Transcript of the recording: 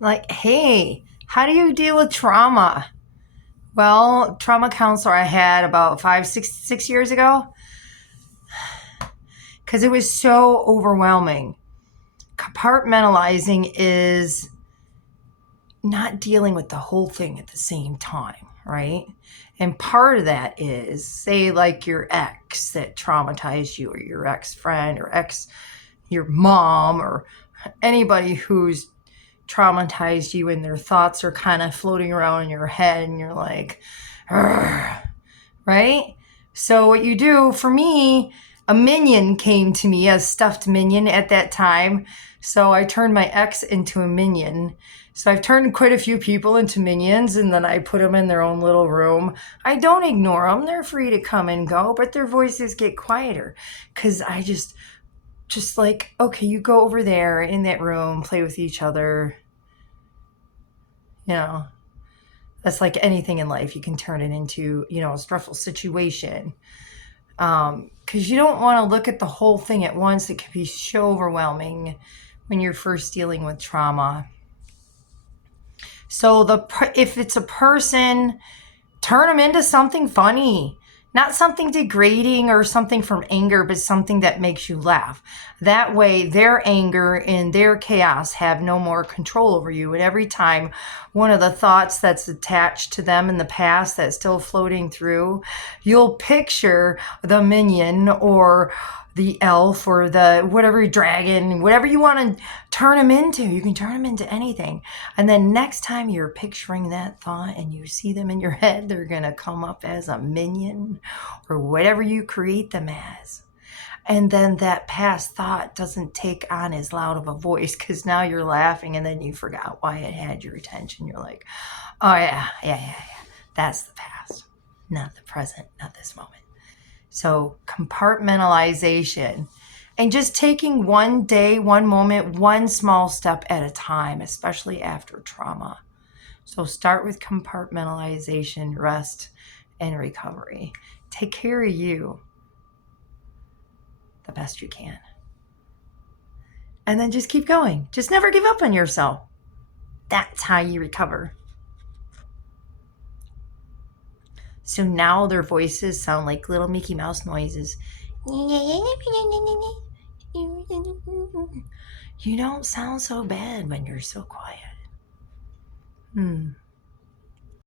Like, hey, how do you deal with trauma? Well, trauma counselor I had about 6 years ago, because it was so overwhelming. Compartmentalizing is not dealing with the whole thing at the same time, right? And part of that is, say, like your ex that traumatized you, or your ex friend, or your mom, or anybody who's traumatized you, and their thoughts are kind of floating around in your head, and you're like, "Argh," right? So, what you do, for me, a minion came to me, a stuffed minion at that time. So, I turned my ex into a minion. So, I've turned quite a few people into minions, and then I put them in their own little room. I don't ignore them, they're free to come and go, but their voices get quieter because I just like, okay, you go over there in that room, play with each other. You know, that's like anything in life. You can turn it into, a stressful situation. Because you don't want to look at the whole thing at once. It can be so overwhelming when you're first dealing with trauma. So if it's a person, turn them into something funny, not something degrading or something from anger, but something that makes you laugh. That way, their anger and their chaos have no more control over you. And every time one of the thoughts that's attached to them in the past that's still floating through, you'll picture the minion or the elf or the whatever dragon, whatever you want to turn them into. You can turn them into anything. And then next time you're picturing that thought and you see them in your head, they're going to come up as a minion or whatever you create them as. And then that past thought doesn't take on as loud of a voice because now you're laughing and then you forgot why it had your attention. You're like, oh, yeah. That's the past, not the present, not this moment. So compartmentalization and just taking one day, one moment, one small step at a time, especially after trauma. So start with compartmentalization, rest, and recovery. Take care of you the best you can. And then just keep going. Just never give up on yourself. That's how you recover. So now their voices sound like little Mickey Mouse noises. You don't sound so bad when you're so quiet.